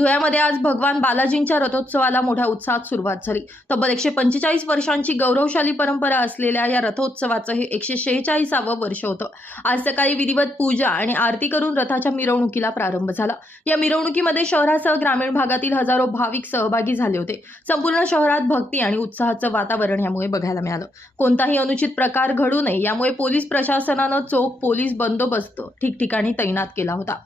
धुळ्यामध्ये आज भगवान बालाजींच्या रथोत्सवाला मोठ्या उत्साहात सुरुवात झाली. तब्बल एकशे पंचेचाळीस वर्षांची गौरवशाली परंपरा असलेल्या या रथोत्सवाचं हे एकशे शेहेचाळीसावं वर्ष होतं. आज सकाळी विधिवत पूजा आणि आरती करून रथाच्या मिरवणुकीला प्रारंभ झाला. या मिरवणुकीमध्ये शहरासह ग्रामीण भागातील हजारो भाविक सहभागी झाले होते. संपूर्ण शहरात भक्ती आणि उत्साहाचं वातावरण यामुळे बघायला मिळालं. कोणताही अनुचित प्रकार घडू नये यामुळे पोलीस प्रशासनानं चोख पोलीस बंदोबस्त ठिकठिकाणी तैनात केला होता.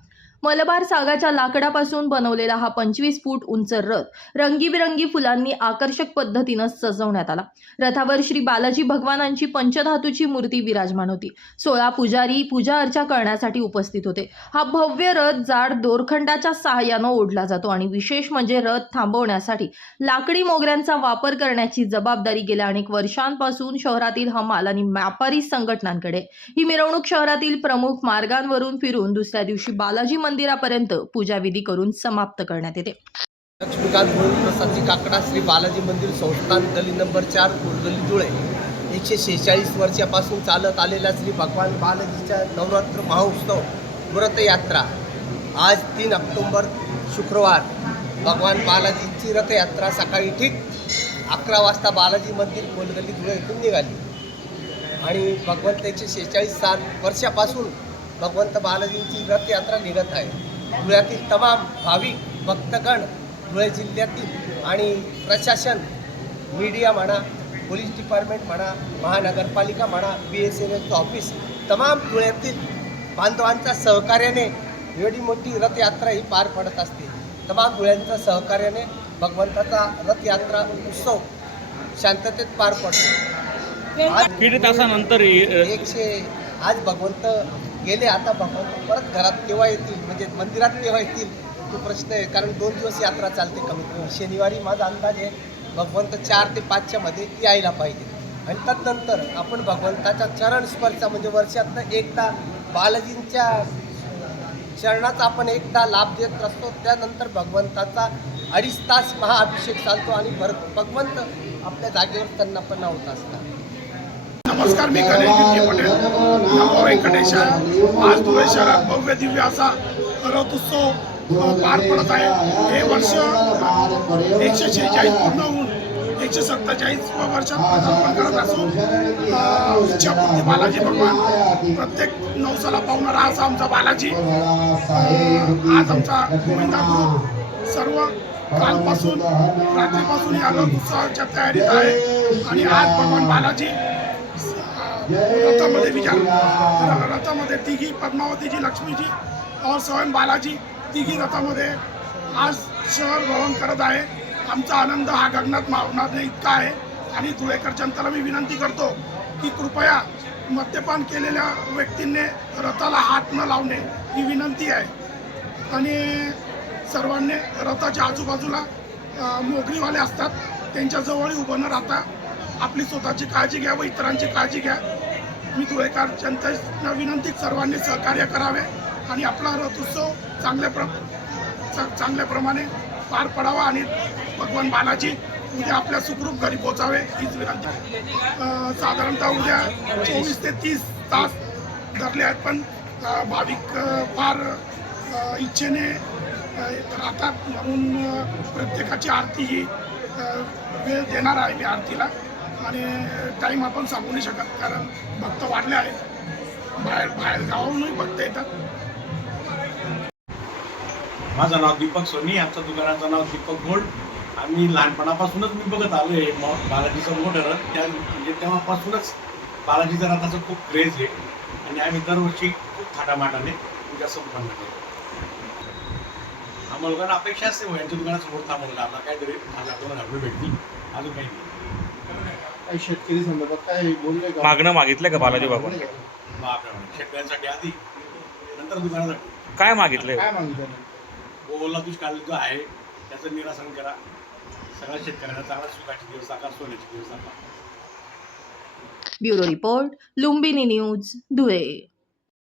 मलबार सागाच्या लाकडापासून बनवलेला हा पंचवीस फूट उंच रथ रंगीबिरंगी फुलांनी आकर्षक पद्धतीनं सजवण्यात आला. रथावर श्री बालाजी भगवानांची पंचधातूची मूर्ती विराजमान होती. सोळा पुजारी पूजा अर्चा करण्यासाठी उपस्थित होते. हा भव्य रथ जाड दोरखंडाच्या सहाय्यानं ओढला जातो आणि विशेष म्हणजे रथ थांबवण्यासाठी लाकडी मोगऱ्यांचा वापर करण्याची जबाबदारी गेल्या अनेक वर्षांपासून शहरातील हमाल आणि व्यापारी संघटनांकडे. ही मिरवणूक शहरातील प्रमुख मार्गांवरून फिरून दुसऱ्या दिवशी बालाजी मंदिरापर्यंत पूजाविधी करून समाप्त करण्यात येते. लक्ष्मीकांत म्हणून प्रसादजी काकडा श्री बालाजी मंदिर संस्थान गली नंबर चार गली धुळे. एकशे शेहेचाळीस वर्षापासून चालत आलेल्या श्री भगवान बालाजीच्या नवरात्र महोत्सव व्रतयात्रा. आज तीन ऑक्टोंबर शुक्रवार. भगवान बालाजींची रथयात्रा सकाळी ठीक अकरा वाजता बालाजी मंदिर गोलगल्ली धुळे इथून निघाली. आणि भगवंताचे शेहेचाळीस सात वर्षापासून भगवंत बालाजींची रथयात्रा निघत आहे. धुळ्यातील तमाम भाविक भक्तगण धुळे जिल्ह्यातील आणि प्रशासन मीडिया म्हणा पोलीस डिपार्टमेंट म्हणा महानगरपालिका म्हणा बी एस एन एलचं ऑफिस तमाम धुळ्यातील बांधवांच्या सहकार्याने एवढी मोठी रथयात्रा ही पार पडत असते. तमाम धुळ्यांच्या सहकार्याने भगवंताचा रथयात्रा उत्सव शांततेत पार पडतो. आज तासानंतर एकशे आज भगवंत गेले आता भगवंत परत घरात केव्हा येतील? म्हणजे मंदिरात केव्हा येतील? तो प्रश्न आहे. कारण दोन दिवस यात्रा चालते कमीत कमी. शनिवारी माझा अंदाज आहे भगवंत चार ते पाचच्या मध्ये यायला पाहिजे. आणि तदनंतर आपण भगवंताच्या चरण स्पर्श म्हणजे वर्षातनं एकदा बालाजींच्या चरणाचा आपण एकदा लाभ देत असतो. त्यानंतर भगवंताचा अडीच तास महाअभिषेक चालतो आणि भर भगवंत आपल्या जागेवर त्यांना पण होत असतात. नमस्कार मी गणेश विखे पटेल. नमो व्यंकटेश आज धुळे शहरात भव्य दिव्य असा रथोत्सव पार पडत आहे. हे वर्ष एकशे शेहेचाळीस पूर्ण होऊन एकशे सत्तेचाळीस वर्षात पदार्पण करत असून इच्छापूर्ती बालाजी भगवान. प्रत्येक नवसाला पावणारा असा आमचा बालाजी. आज आमचा गोविंदा ग्रुप सर्व कालपासून रात्रीपासून या रथोत्सवाच्या तयारीत आहे. आणि आज भगवान बालाजी रथामध्ये विचार रथामध्ये तिघी पद्मावतीजी लक्ष्मीजी और स्वयं बालाजी तिघी रथामध्ये आज शहर भ्रमण करत आहे. आमचा आनंद हा गगनात मावणार इतका आहे. आणि धुळेकर जनतेला मी विनंती करतो की कृपया मद्यपान केलेल्या व्यक्तींनी रथाला हात न लावणे ही विनंती आहे. आणि सर्वांनी रथाच्या आजूबाजूला मोगरीवाले असतात. त्यांच्या जवळ उभं न राहता आपली स्वतःची काळजी घ्या व इतरांची काळजी घ्या. मी धुळेकर जनतेला विनंती सर्वांनी सहकार्य करावे आणि आपला रथोत्सव चांगल्या प्र चांगल्याप्रमाणे पार पडावा आणि भगवान बालाजी उद्या आपल्या सुखरूप घरी पोचावे हीच विनंती. साधारणतः उद्या चोवीस ते तीस तास धरले आहेत पण भाविक फार इच्छेने राहतात. म्हणून प्रत्येकाची आरती ही वेळ देणार आहे मी आरतीला. आणि टाईम आपण सांगू नाही शकत कारण भक्त वाढले आहेत. बाहेर बाहेर गावाहूनही भक्त येतात. माझं नाव दीपक सोनी आमच्या दुकानाचं नाव दीपक गोल्ड आम्ही लहानपणापासूनच मी बघत आलो आहे बालाजीचं मोठं रथ त्या म्हणजे तेव्हापासूनच बालाजीच्या रथाचं खूप क्रेज आहे. आणि आम्ही दरवर्षी खूप थाटामाटाने पूजा संपन्न आम्हाला लोकांना अपेक्षा असते यांच्या दुकानाचं मोठा थांबवलं आपला काहीतरी हजार दोन हजार रुपये भेटतील. अजून काही नाही. काही शेतकरी संदर्भात काय बोलले का? मागणं मागितलं का बालाजी बाबा? शेतकऱ्यांसाठी आधी नंतर दुकानासाठी. काय मागितलंय? काय मागितलं ओला दुष्काळ जो आहे त्याचं निरासन करा. सगळ्या शेतकऱ्यांना चांगला सुखाचे दिवस आकार सोन्याचे दिवस आकार bureau report Lumbini news Dhule.